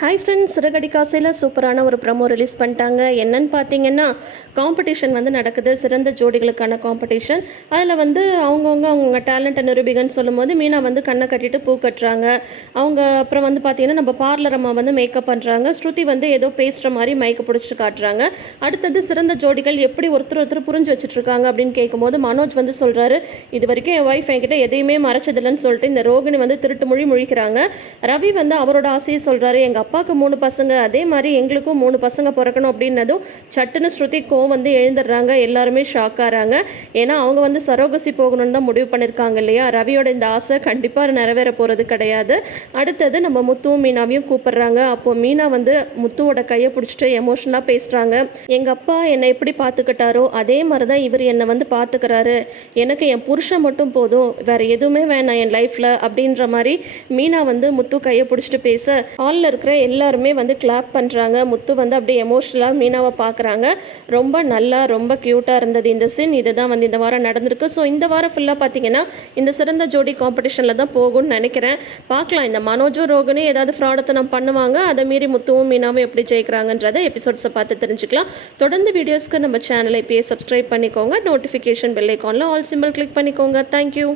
Hi friends சிறகடி காசையில் சூப்பரான ஒரு promo release பண்ணிட்டாங்க. என்னன்னு பார்த்தீங்கன்னா காம்படிஷன் வந்து நடக்குது. சிறந்த ஜோடிகளுக்கான காம்படிஷன் அதில் வந்து அவங்கவுங்க அவங்க டேலண்ட்டை நிரூபிகன்னு சொல்லும்போது மீனா வந்து கண்ணை கட்டிட்டு பூ கட்டுறாங்க. அவங்க அப்புறம் வந்து பார்த்தீங்கன்னா நம்ம பார்லர் அம்மா வந்து மேக்கப் பண்ணுறாங்க ஸ்ருதி வந்து ஏதோ பேசுகிற மாதிரி மைக்க பிடிச்சி காட்டுறாங்க. அடுத்தது சிறந்த ஜோடிகள் எப்படி ஒருத்தர் ஒருத்தர் புரிஞ்சு வச்சுட்ருக்காங்க அப்படின்னு கேட்கும்போது மனோஜ் வந்து சொல்கிறாரு இது வரைக்கும் என் ஒய்ஃப் என்கிட்ட எதையுமே மறைச்சதில்லைன்னு சொல்லிட்டு இந்த ரோகிணி வந்து திருட்டு மொழி முழிக்கிறாங்க. ரவி வந்து அவரோட ஆசையை சொல்கிறாரு எங்கள் அப்பாவுக்கு மூணு பசங்க அதே மாதிரி எங்களுக்கும் மூணு பசங்க பிறக்கணும் அப்படின்னதும் சட்டுன்னு ஸ்ருதி கோவம் வந்து எழுந்துடுறாங்க. எல்லாருமே ஷாக் ஆகிறாங்க. ஏன்னா அவங்க வந்து சரோகசி போகணும்னு தான் முடிவு பண்ணியிருக்காங்க இல்லையா? ரவியோட இந்த ஆசை கண்டிப்பாக நிறைவேற போகிறது கிடையாது. அடுத்தது நம்ம முத்துவும் மீனாவையும் கூப்பிடுறாங்க. அப்போ மீனா வந்து முத்துவோட கையை பிடிச்சிட்டு எமோஷனலாக பேசுகிறாங்க எங்கள் அப்பா என்னை எப்படி பார்த்துக்கிட்டாரோ அதே மாதிரி தான் இவர் என்னை வந்து பார்த்துக்கிறாரு. எனக்கு என் புருஷன் மட்டும் போதும். வேறு எதுவுமே வேணாம் என் லைஃப்பில் அப்படின்ற மாதிரி மீனா வந்து முத்து கையை பிடிச்சிட்டு பேச ஹாலில் இருக்கிற எல்லாருமே வந்து கிளாப் பண்ணுறாங்க முத்து வந்து அப்படியே எமோஷ்னலாக மீனாவை பார்க்குறாங்க. ரொம்ப நல்லா ரொம்ப க்யூட்டாக இருந்தது இந்த சீன் இதுதான் வந்து இந்த வாரம் நடந்திருக்கு. ஸோ இந்த வாரம் ஃபுல்லாக பார்த்தீங்கன்னா இந்த சிறந்த ஜோடி காம்படிஷனில் தான் போகும்னு நினைக்கிறேன். பார்க்கலாம். இந்த மனோஜும் ரோகனே ஏதாவது ஃப்ராடத்தனம் பண்ணுவாங்க. அதை மீறி முத்துவும் மீனாவும் எப்படி ஜெயிக்கிறாங்கன்றதை எபிசோட்ஸை பார்த்து தெரிஞ்சுக்கலாம். தொடர்ந்து வீடியோஸ்க்கு நம்ம சேனலை இப்போயே சப்ஸ்கிரைப் பண்ணிக்கோங்க. நோட்டிஃபிகேஷன் பெல் ஐக்கானில் ஆல் சிம்பிள் கிளிக் பண்ணிக்கோங்க. Thank you